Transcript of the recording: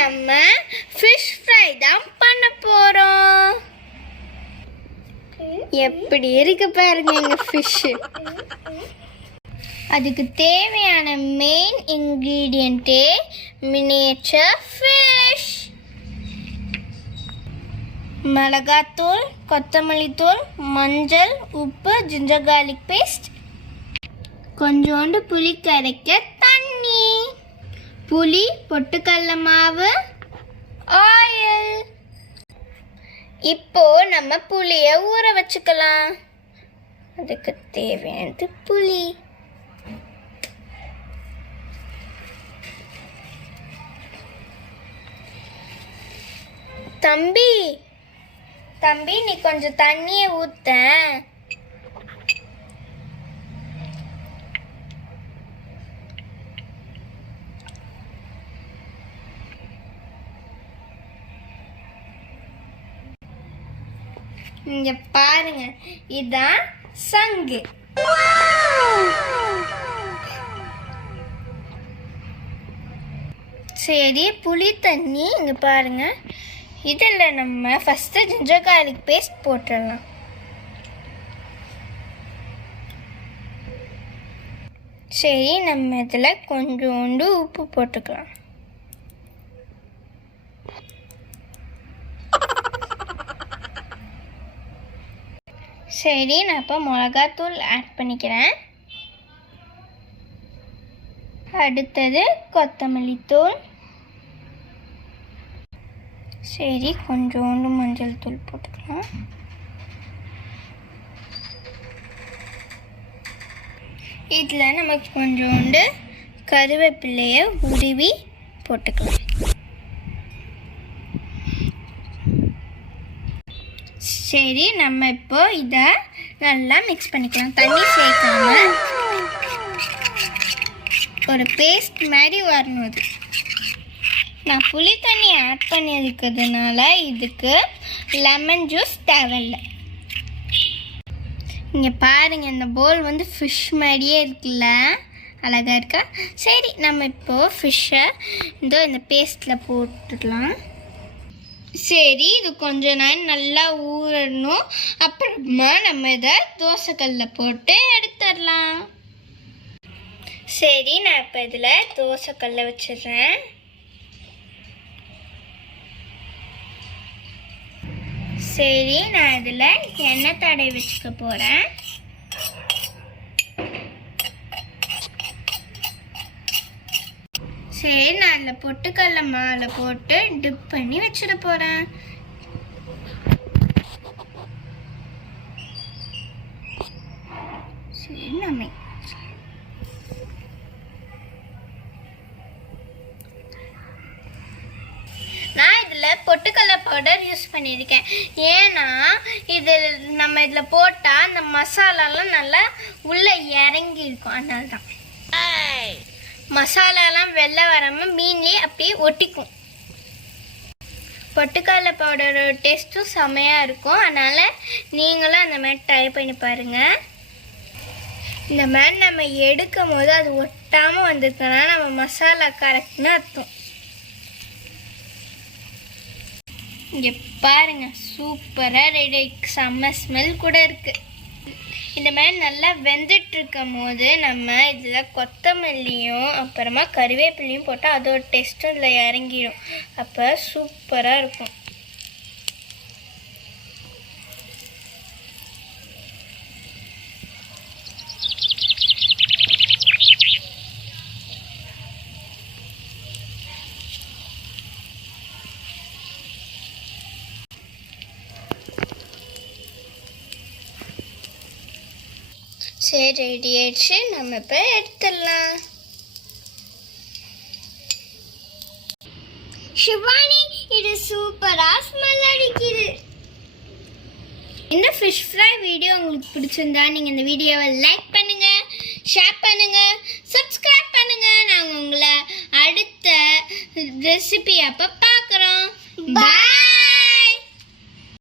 நம்ம fish fry தான் பண்ண போறோம். எப்படி இருக்கு பாருங்க எங்க ஃபிஷ். அதுக்கு தேவையான மெயின் இன்கிரீடியன்ட்டே மினியேச்சர் ஃபிஷ். மிளகாத்தூள், கொத்தமல்லி தூள், மஞ்சள், உப்பு, ஜிஞ்சர் கார்லிக் பேஸ்ட், கொஞ்சோண்டு புளி கரைக்க தண்ணி, புளி, பொட்டுக்கடலை மாவு, ஆயில். இப்போ நம்ம புளியை ஊற வச்சுக்கலாம். அதுக்கு தேவையானது புளி. தம்பி தம்பி நீ கொஞ்சம் தண்ணியை ஊத்த. இங்க பாருங்க, இதான் சங்கு. சரி, புளி தண்ணி இங்க பாருங்க. இதில் நம்ம ஃபஸ்ட்டு ஜிஞ்சர் கார்லிக் பேஸ்ட் போட்டுடலாம். சரி, நம்ம இதில் கொஞ்சோண்டு உப்பு போட்டுக்கலாம். சரி, நான் இப்போ மிளகாத்தூள் ஆட் பண்ணிக்கிறேன். அடுத்தது கொத்தமல்லி தூள். சரி, கொஞ்சோண்டு மஞ்சள் தூள் போட்டுக்கலாம். இதில் நமக்கு கொஞ்சோண்டு கருவேப்பிலையை உருவி போட்டுக்கலாம். சரி, நம்ம இப்போ இதை நல்லா மிக்ஸ் பண்ணிக்கலாம். தண்ணி சேர்க்காம ஒரு பேஸ்ட் மாதிரி வரணும். அது நான் புளி தண்ணி ஆட் பண்ணியிருக்கிறதுனால இதுக்கு லெமன் ஜூஸ் தேவையில்லை. இங்கே பாருங்கள், இந்த போல் வந்து ஃபிஷ் மாதிரியே இருக்குல்ல, அழகாக இருக்கா? சரி, நம்ம இப்போது ஃபிஷ்ஷை இந்த பேஸ்ட்டில் போட்டுடலாம். சரி, இது கொஞ்ச நேரம் நல்லா ஊறணும். அப்புறமா நம்ம இதை தோசைக்கல்லில் போட்டு எடுத்துடலாம். சரி, நான் இப்போ இதில் தோசைக்கல்லை வச்சிடுறேன். சரி, நான் இதில் எண்ணெய் தடவி வச்சுக்க போகிறேன். சரி, நான் அதில் பொட்டுக்கடலை மாலை போட்டு டிப் பண்ணி வச்சிட போகிறேன். சரி, நான் இதில் பொட்டுக்கடலை பவுடர் யூஸ் பண்ணியிருக்கேன். ஏன்னா நம்ம இதில் போட்டால் அந்த மசாலாலாம் நல்லா உள்ளே இறங்கி இருக்கும். அதனால தான் மசாலாலாம் வெளில வராமல் மீன்லேயே அப்படியே ஒட்டிக்கும். பொட்டுக்கடலை பவுடரோட டேஸ்ட்டும் செமையாக இருக்கும். அதனால் நீங்களும் அந்த மாதிரி ட்ரை பண்ணி பாருங்கள். இந்த மாதிரி நம்ம எடுக்கும் போது அது ஒட்டாமல் வந்திருக்குன்னா நம்ம மசாலா கரெக்ட்னு அர்த்தம். இங்கே பாருங்க, சூப்பராக ரெடி. செம்ம ஸ்மெல் கூட இருக்குது. இந்த மாதிரி நல்லா வெந்துட்டு இருக்கும் போது நம்ம இதில் கொத்தமல்லியும் அப்புறமா கருவேப்பிலையும் போட்டால் அதோட டேஸ்ட்டும் இதில் இறங்கிடும். அப்போ சூப்பராக இருக்கும். சரி, ரெடி ஆயிடுச்சு. நம்ம இப்போ எடுத்துடலாம். ஷிவானி, இது சூப்பராக ஸ்மெல் அடிக்குது. இந்த ஃபிஷ் ஃப்ரை வீடியோ உங்களுக்கு பிடிச்சிருந்தா நீங்கள் இந்த வீடியோவை லைக் பண்ணுங்கள், ஷேர் பண்ணுங்கள், சப்ஸ்கிரைப் பண்ணுங்கள். நாங்கள் உங்களை அடுத்த ரெசிபி அப்போ